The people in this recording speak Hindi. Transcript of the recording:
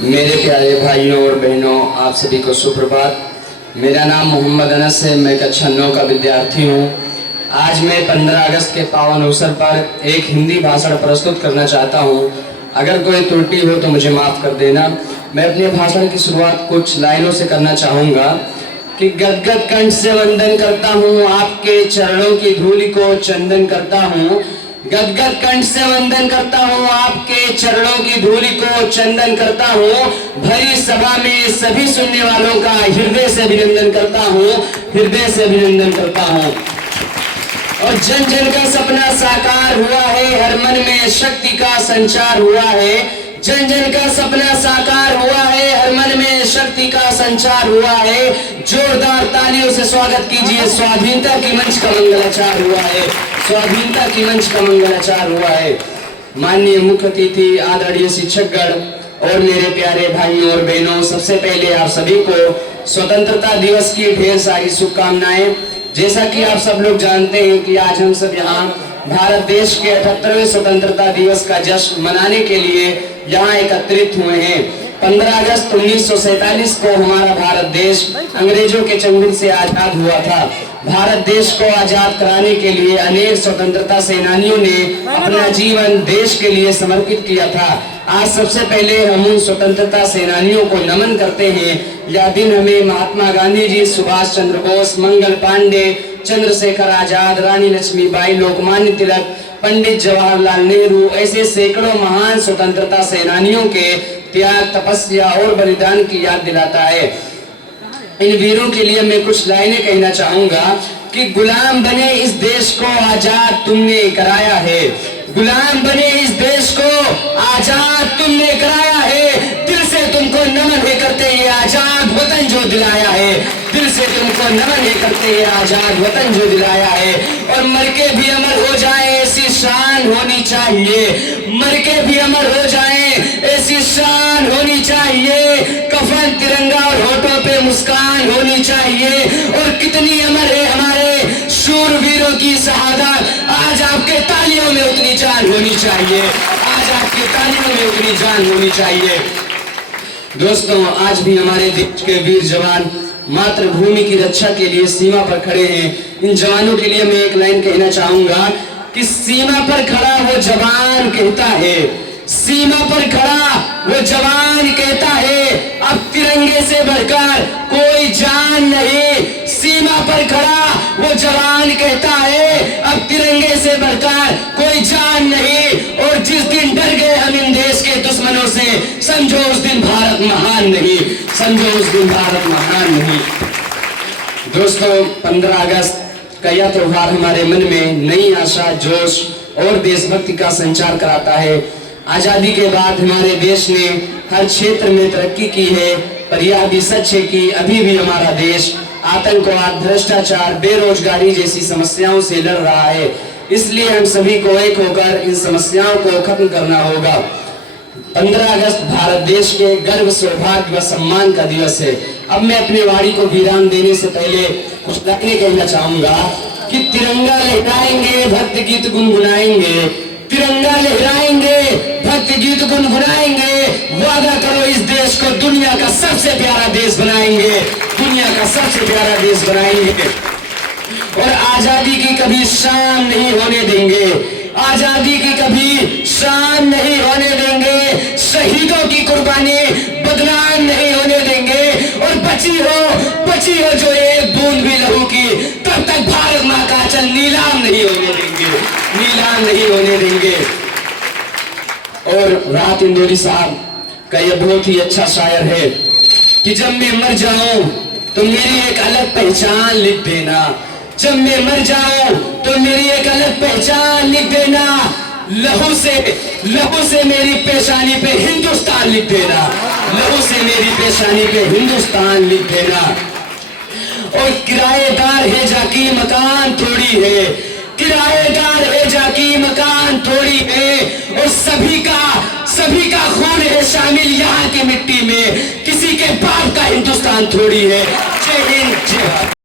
मेरे प्यारे भाइयों और बहनों, आप सभी को सुप्रभात। मेरा नाम मोहम्मद अनस है। मैं कक्षा 9 का विद्यार्थी हूँ। आज मैं 15 अगस्त के पावन अवसर पर एक हिंदी भाषण प्रस्तुत करना चाहता हूँ। अगर कोई त्रुटि हो तो मुझे माफ़ कर देना। मैं अपने भाषण की शुरुआत कुछ लाइनों से करना चाहूँगा कि गदगद कंठ से वंदन करता हूँ, आपके चरणों की धूलि को चंदन करता हूँ। गदगद कंठ से वंदन करता हूँ, आपके चरणों की धूलि को चंदन करता हूँ। भरी सभा में सभी सुनने वालों का हृदय से अभिनंदन करता हूँ, हृदय से अभिनंदन करता हूँ। और जन जन का सपना साकार हुआ है, हर मन में शक्ति का संचार हुआ है। जन जन का सपना साकार हुआ है, हर मन में शक्ति का संचार हुआ है। जोरदार तालियों से स्वागत कीजिए। स्वाधीनता की मंच का मंगलाचार हुआ है, स्वाधीनता की मंच का मंगलाचार हुआ है। माननीय मुख्य अतिथि, आदरणीय शिक्षकगण और मेरे प्यारे भाइयों और बहनों, सबसे पहले आप सभी को स्वतंत्रता दिवस की ढेर सारी शुभकामनाएं। जैसा कि आप सब लोग जानते हैं कि आज हम सब यहाँ भारत देश के 78वें स्वतंत्रता दिवस का जश्न मनाने के लिए यहाँ एकत्रित हुए हैं। 15 अगस्त 1947 को हमारा भारत देश अंग्रेजों के चंगुल से आजाद हुआ था। भारत देश को आजाद कराने के लिए अनेक स्वतंत्रता सेनानियों ने अपना जीवन देश के लिए समर्पित किया था। आज सबसे पहले हम उन स्वतंत्रता सेनानियों को नमन करते हैं। यह दिन हमें महात्मा गांधी जी, सुभाष चंद्र बोस, मंगल पांडे, चंद्रशेखर आजाद, रानी लक्ष्मीबाई, लोकमान्य तिलक, पंडित जवाहरलाल नेहरू ऐसे सैकड़ों महान स्वतंत्रता सेनानियों के त्याग, तपस्या और बलिदान की याद दिलाता है। इन वीरों के लिए मैं कुछ लाइनें कहना चाहूंगा कि गुलाम बने इस देश को आजाद तुमने कराया है। गुलाम बने इस देश को आजाद तुमने कराया है। दिल से तुमको नमन है करते ये आजाद वतन जो दिलाया है। दिल से तुमको नमन है करते ये आजाद वतन जो दिलाया है। और मर के भी अमर हो जाए ऐसी शान होनी चाहिए। मर के भी अमर हो जाए ऐसी शान होनी चाहिए। कफन तिरंगा और होठों पे मुस्कान होनी चाहिए। और कितनी अमर है हमारे शूरवीरों की शहादत। आज आपके तालियों में उतनी जान होनी चाहिए। आज आपके तालियों में उतनी जान होनी चाहिए। दोस्तों, आज भी हमारे देश के वीर जवान मातृभूमि की रक्षा के लिए सीमा पर खड़े हैं। इन जवानों के लिए मैं एक लाइन कहना चाहूंगा कि सीमा पर खड़ा वो जवान कहता है, सीमा पर खड़ा वो जवान कहता है, अब तिरंगे से बढ़कर कोई जान नहीं। सीमा पर खड़ा वो जवान कहता है, अब तिरंगे से बढ़कर कोई जान नहीं। और जिस दिन डर गए हम इन देश के दुश्मनों से, समझो उस दिन भारत महान नहीं, समझो उस दिन भारत महान नहीं। दोस्तों, 15 अगस्त का यह त्योहार हमारे मन में नई आशा, जोश और देशभक्ति का संचार कराता है। आजादी के बाद हमारे देश ने हर क्षेत्र में तरक्की की है, पर यह भी सच है कि अभी भी हमारा देश आतंकवाद, भ्रष्टाचार, बेरोजगारी जैसी समस्याओं से लड़ रहा है। इसलिए हम सभी को एक होकर इन समस्याओं को खत्म करना होगा। 15 अगस्त भारत देश के गर्व, सौभाग्य व सम्मान का दिवस है। अब मैं अपनी वाणी को विराम देने से पहले कुछ लाइनें कहना चाहूंगा कि तिरंगा लहराएंगे, भक्ति गीत गुनगुनाएंगे। तिरंगा लहराएंगे, भक्ति गीत गुनगुनाएंगे। वादा करो इस देश को दुनिया का सबसे प्यारा देश बनाएंगे, दुनिया का सबसे प्यारा देश बनाएंगे। और आजादी की कभी शान नहीं होने देंगे, आजादी की कभी शान नहीं होने देंगे। शहीदों की कुर्बानी बदनाम नहीं होने देंगे। और बची हो जो एक बूंद भी लहू की, तब तक भारत माँ का आंचल नीलाम नहीं होने देंगे, नीलाम नहीं होने देंगे। और राहत इंदौरी साहब का यह बहुत ही अच्छा शायर है कि जब मैं मर जाऊं तो मेरी एक अलग पहचान लिख देना। जब मैं मर जाऊं तो मेरी एक अलग पहचान लिख देना। लहू से मेरी पेशानी पे हिंदुस्तान लिख देना। लहू से मेरी पेशानी पे हिंदुस्तान लिख देना। और किराएदार है जाकी मकान थोड़ी है, किराएदार है जाकी मकान थोड़ी है। और सभी का खून है शामिल यहाँ की मिट्टी में, किसी के बाप का हिंदुस्तान थोड़ी है। जय हिंद, जय भारत।